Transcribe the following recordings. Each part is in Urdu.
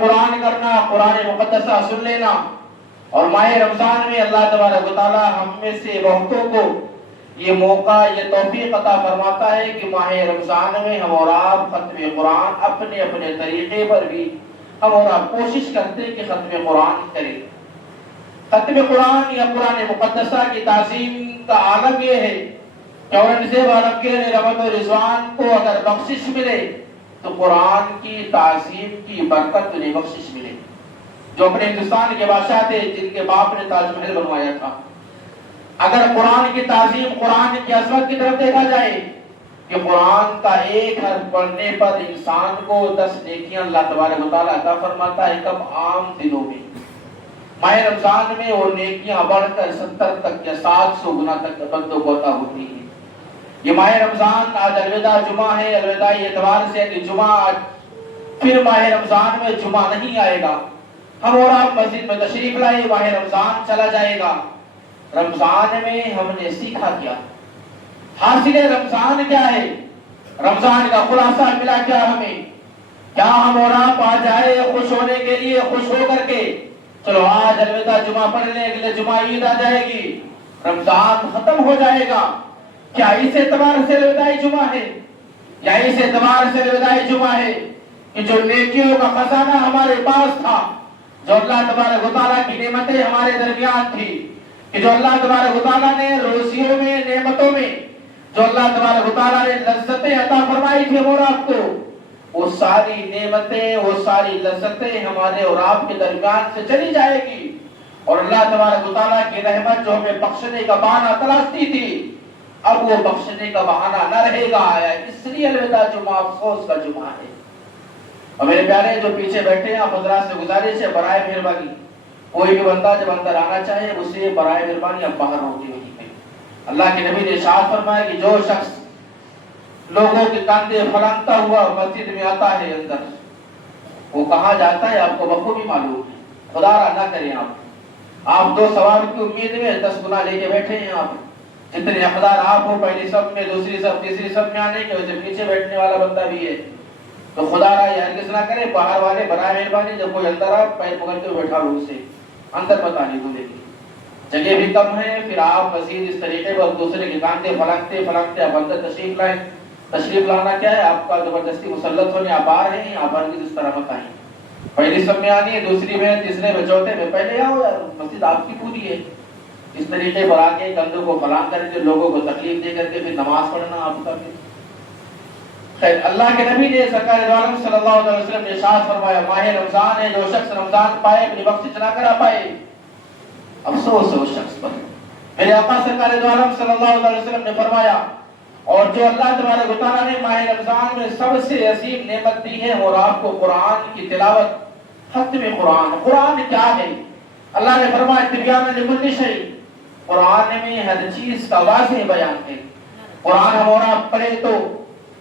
قرآن کرنا، قرآن مقدسہ سن لینا. اور ماہ رمضان میں اللہ تبارک و تعالی ہم میں سے بہتوں کو یہ موقع، یہ توفیق عطا فرماتا ہے کہ ماہ رمضان میں ہم اور آپ ختم قرآن اپنے اپنے طریقے پر بھی ہم اور آپ کوشش کرتے ہیں کہ ختم قرآن کریں. ختم قرآن یا قرآن مقدسہ کی تعظیم کا عالم یہ ہے کہ اورنگزیب عالم کے رحمت و رضوان کو اگر بخشش ملے تو قرآن کی تعظیم کی برکت انہیں بخشش ملے. جو اپنے ہندوستان کے بادشاہ تھے جن کے باپ نے تاج محل بنوایا تھا، اگر قرآن کی تعظیم، قرآن کی عظمت کی طرف دیکھا جائے کہ قرآن کا ایک حرف پڑھنے پر انسان کو 10 نیکیاں اللہ تبارک و تعالیٰ عطا فرماتا ہے. کب؟ عام دنوں میں. ماہ رمضان میں وہ نیکیاں بڑھ کر 70 تک یا 700 گنا تک بندوں کو عطا ہوتی ہیں. یہ ماہ رمضان آج الوداع جمعہ ہے، الوداعی اعتبار سے کہ جمعہ آج، پھر ماہ رمضان میں جمعہ نہیں آئے گا. ہم اور آپ مسجد میں تشریف لائے، ماہ رمضان چلا جائے گا. رمضان میں ہم نے سیکھا کیا؟ حاصل رمضان کیا ہے؟ رمضان کا خلاصہ ملا کیا ہمیں؟ کیا ہم اور آپ آ جائے خوش ہونے کے لیے، خوش ہو کر کے چلو آج الوداع جمعہ پڑھ لیں، اگلے جمعہ عید آ جائے گی، رمضان ختم ہو جائے گا؟ کیا اس اعتبار سے الوداعی جمعہ ہے؟ یا اس اعتبار سے الوداعی جمعہ ہے کہ جو نیکیوں کا خزانہ ہمارے پاس تھا، جو اللہ تبارک و تعالیٰ کی نعمتیں ہمارے درمیان تھی، کہ جو اللہ تبارک و تعالیٰ نے روزیوں میں، نعمتوں میں، جو اللہ تبارک و تعالیٰ نے لذتیں عطا فرمائی تھی اور آپ کو، وہ ساری نعمتیں، وہ ساری لذتیں ہمارے اور آپ کے درمیان سے چلی جائے گی. اور اللہ تبارک و تعالیٰ کی رحمت جو ہمیں بخشنے کا بہانہ تلاشتی تھی، اب وہ بخشنے کا بہانہ نہ رہے گا. اس لیے الوداع جمعہ افسوس کا جمعہ ہے. اور میرے پیارے جو پیچھے بیٹھے ہیں، آپ حضرات سے گزارش ہے برائے مہربانی کوئی بھی بندہ جب اندر آنا چاہے اسے برائے مہربانی اب باہر ہوتی ہوئی ہے. اللہ کے نبی نے ارشاد فرمایا کہ جو شخص لوگوں کے کاندھے پھلانگتا ہوا مسجد میں آتا ہے اندر، وہ کہاں جاتا ہے آپ کو بخوبی معلوم ہے. خدا را نہ کریں آپ 2 ثواب کی امید میں 10 گنا لے کے بیٹھے ہیں. آپ جتنے حقدار آپ ہو، پہلی صف میں، دوسری صف، تیسری صف میں آنے کے، ویسے پیچھے بیٹھنے والا بندہ بھی ہے. تو خدا را یہ ہرگز نہ کرے. باہر والے برائے مہربانی جب کوئی اندر آ پیر پکڑ کے بیٹھا لو اسے اندر بتا نہیں دو. دیکھیے جگہ بھی کم ہے، پھر آپ مزید اس طریقے پر دوسرے کے کاندھے پھلانگتے پھلانگتے آپ اندر تشریف لائیں. تشریف لانا کیا ہے؟ آپ کا زبردستی مسلط ہونے آپ آ رہے ہیں. آپ ہرگز اس طرح مت آئیں. پہلی صف میں آنی ہے، دوسری میں، تیسرے میں، چوتھے میں، پہلے آؤ یار، مسجد آپ کی پوری ہے. اس طریقے پر آ کے کندھوں کو پھلانگ کر کے لوگوں کو تکلیف دے کر کے پھر نماز پڑھنا آپ کا. خیر، اللہ کے نبی نے سرکار دو عالم صلی اللہ علیہ وسلم نے ارشاد فرمایا ماہ رمضان ہے، جو شخص رمضان پائے اپنی بخشش نہ کرا پائے، افسوس ہے اس شخص پر. میرے آقا سرکار دو عالم صلی اللہ علیہ وسلم نے فرمایا، اور جو اللہ تبارک و تعالیٰ نے ماہ رمضان میں سب سے عظیم نعمت دی ہے اور آپ کو قرآن کی تلاوت، ختم قرآن. قرآن کیا ہے؟ اللہ نے فرمایا تبیان لکل شیء، قرآن میں ہر چیز کا واضح بیان ہے. قرآن ہم اور آپ پڑھے تو،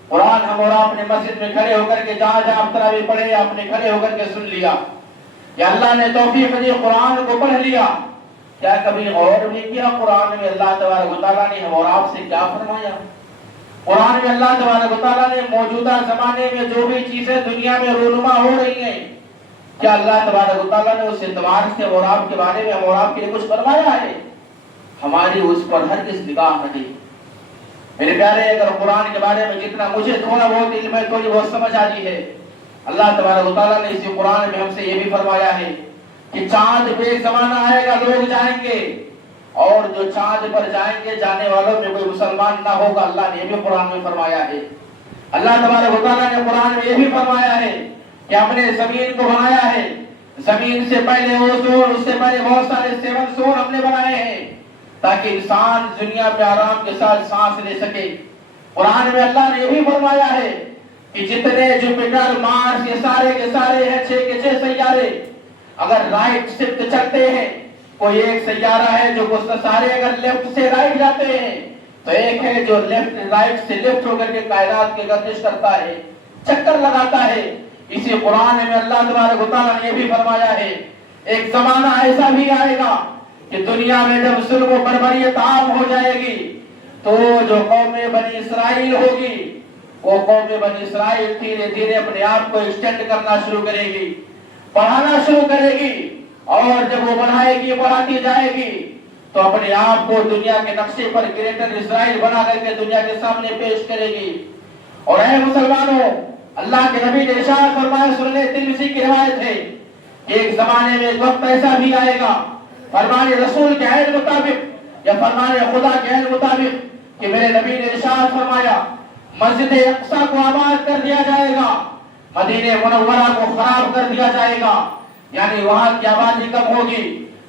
قرآن ہم اور آپ نے مسجد میں کھڑے ہو کر کے جہاں جہاں تراویح پڑھے آپ نے کھڑے ہو کر کے سن لیا، یا اللہ نے توفیق دی قرآن کو پڑھ لیا. کیا کبھی غور بھی کیا قرآن میں اللہ تبارک و تعالیٰ نے ہم اور آپ سے کیا فرمایا؟ قرآن میں اللہ تبارک و تعالیٰ نے موجودہ زمانے میں جو بھی چیزیں دنیا میں رونما ہو رہی ہیں، کیا اللہ تبارک و تعالیٰ نے اس اعتبار سے ہم اور آپ کے بارے میں ہم اور آپ کے لیے کچھ فرمایا ہے؟ ہماری اس پر ہرگز نگاہ نہیں. میرے پیارے، اگر قرآن کے بارے میں جتنا مجھے تھوڑا بہت علم ہے، تھوڑی بہت سمجھ آ رہی ہے، اللہ تبارک و تعالیٰ نے اسی قرآن میں ہم سے یہ بھی فرمایا ہے کہ چاند پہ ایک زمانہ آئے گا لوگ جائیں گے، اور جو چاند پر جائیں گے جانے والوں میں کوئی مسلمان نہ ہوگا. اللہ نے یہ بھی قرآن میں فرمایا ہے. اللہ تبارک و تعالیٰ نے قرآن میں یہ بھی فرمایا ہے کہ ہم نے زمین کو بنایا ہے، زمین سے پہلے اوزون، اس سے پہلے بہت سارے 7 زون ہم نے بنائے ہیں تاکہ انسان دنیا میں آرام کے ساتھ سانس لے سکے. قرآن میں اللہ نے یہ بھی فرمایا ہے کہ جتنے جوپیٹر، مارس، یہ سارے کے سارے ہیں 6 کے 6 سیارے، اگر رائٹ شفٹ چلتے ہیں، کوئی ایک سیارہ ہے جو سارے اگر لیفٹ سے رائٹ جاتے ہیں، تو ایک ہے جو لیفٹ رائٹ سے لیفٹ ہو کر کے کائنات کی گردش کرتا ہے، چکر لگاتا ہے. اسی قرآن میں اللہ تبارک و تعالیٰ نے یہ بھی فرمایا ہے ایک زمانہ ایسا بھی آئے گا کہ دنیا میں جب ظلم و بربریت عام ہو جائے گی تو جو قوم بنی اسرائیل ہوگی، وہ قوم بنی اسرائیل دھیرے دھیرے اپنے آپ کو ایکسٹینڈ کرنا شروع کرے گی. پڑھانا شروع کرے گی، اور جب وہ بڑھائے گی، بڑھاتی جائے گی، تو اپنے آپ کو دنیا کے نقشے پر گریٹر اسرائیل بنا کر کے دنیا کے سامنے پیش کرے گی۔ اور اے مسلمانوں، اللہ کے نبی نے ارشاد فرمایا، سنن ترمذی کی روایت ہے کہ ایک زمانے میں ایک وقت ایسا بھی آئے گا، فرمان رسول کے عین مطابق یا فرمان خدا کے عین مطابق، کہ میرے نبی نے ارشاد فرمایا مسجد اقصی کو آباد کر دیا جائے گا، مدینہ منورہ کو خراب کر دیا جائے گا، یعنی وہاں کی آبادی کم ہوگی،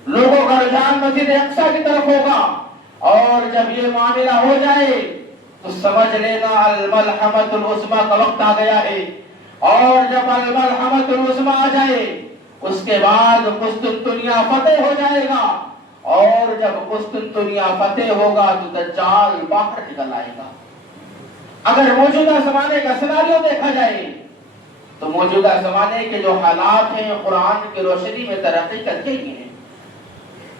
لوگوں کا رجحان مسجد اقصی کی طرف ہوگا، اور جب یہ معاملہ ہو جائے تو سمجھ لینا الملحمۃ العظمیٰ کا وقت آ گیا ہے، اور جب الملحمۃ العظمیٰ آ جائے اس کے بعد قسطنطنیہ فتح ہو جائے گا، اور جب قسطنطنیہ فتح ہوگا تو دجال باہر نکل آئے گا۔ اگر موجودہ زمانے کا سیناریو دیکھا جائے تو موجودہ زمانے کے جو حالات ہیں قرآن کی روشنی میں ترقی کرتے ہی ہیں۔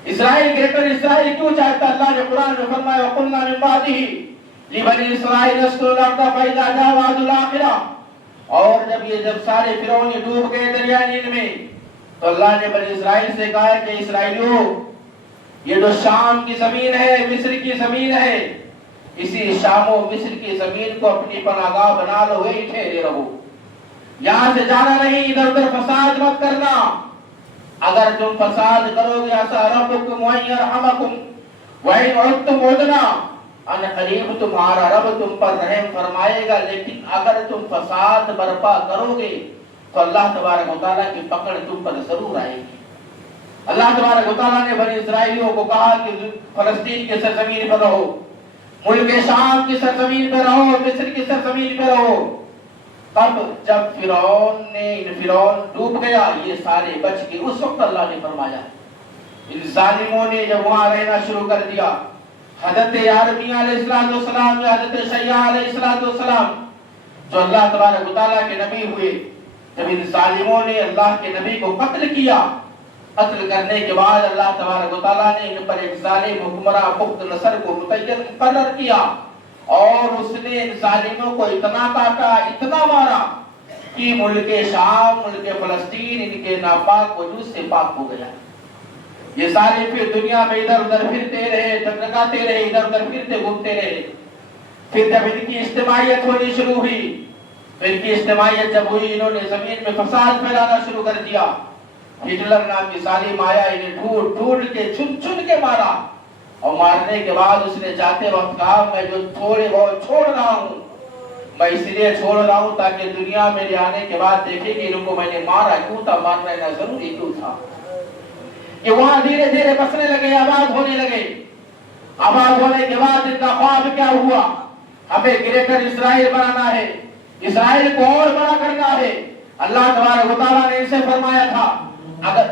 اسرائیل گریٹر اسرائیل کیوں چاہتا؟ اللہ نے قرآن میں فرمایا وَقُلْنَا مِن بَعْدِهِ لِبَنِي إِسْرَائِيلَ اسْكُنُوا الْأَرْضَ فَإِذَا جَاءَ وَعْدُ الْآخِرَةِ، اور جب سارے فرعون ڈوب گئے دریائے نیل میں، تو اللہ نے بنی اسرائیل سے کہا کہ اسرائیلیوں، یہ جو شام کی زمین ہے، مصر کی زمین ہے، اسی شام و مصر کی زمین کو اپنی پناہ گاہ بنا لو، وہی ٹھہرے رہو، یہاں سے جانا نہیں، ادھر ادھر فساد مت کرنا۔ اگر تم فساد کرو گے عسیٰ ربکم ان یرحمکم وَإِنْ عُدْتُمْ عُدْنَا، ان قریب تمہارا رب تم پر رحم فرمائے گا، لیکن اگر تم فساد برپا کرو گے تو اللہ تبارک و تعالیٰ کی پکڑ تم پر ضرور آئے گی۔ اللہ تبارک و تعالیٰ نے بنی اسرائیلیوں کو کہا کہ فلسطین کی سرزمین پر رہو، ملک شام کی سرزمین پہ رہو، مصر کی سرزمین پہ رہو۔ تب جب فرعون ڈوب گیا، یہ سارے بچ گئے، اس وقت اللہ نے فرمایا ان ظالموں نے جب وہاں رہنا شروع کر دیا، حضرت یارمیہ علیہ السلام یا حضرت شیعہ علیہ السلام جو اللہ تبارک و تعالیٰ کے نبی ہوئے، جب ان ظالموں نے اللہ کے نبی کو قتل کیا، قتل کرنے کے بعد اللہ تبارک و تعالیٰ نے ان پر ایک ظالم حکمراں بخت نصر کو متعین مقرر کیا، اور اس نے ان ظالموں کو اتنا کاٹا، اتنا مارا کہ ملک شام، ملک فلسطین ان کے ناپاک وجود سے پاک ہو گیا۔ یہ سارے پھر دنیا میں ادھر ادھر پھرتے رہے، ٹکراتے رہے، ادھر ادھر پھرتے گھومتے رہے۔ پھر جب ان کی اجتماعیت ہونی شروع ہوئی، تو ان کی اجتماعیت جب ہوئی، انہوں نے زمین میں فساد پھیلانا شروع کر دیا۔ ہٹلر نام کی ظالم آیا، انہیں ڈھونڈ ڈھونڈ کے چن چن کے مارا، اور مارنے کے بعد اس نے جاتے وقت کہا میں جو تھوڑے بہت چھوڑ رہا ہوں، میں اس لیے چھوڑ رہا ہوں تاکہ دنیا میرے آنے کے بعد دیکھے کہ ان کو میں نے مارا کیوں تھا، مارنا نہ ضروری کیوں تھا۔ کہ وہاں دھیرے دھیرے بسنے لگے، آباد ہونے لگے۔ آباد ہونے کے بعد ان کا خواب کیا ہوا؟ ہمیں گریٹر اسرائیل بنانا ہے، اسرائیل کو اور بڑا کرنا ہے۔ اللہ تبارک و تعالیٰ نے اسے فرمایا تھا اگر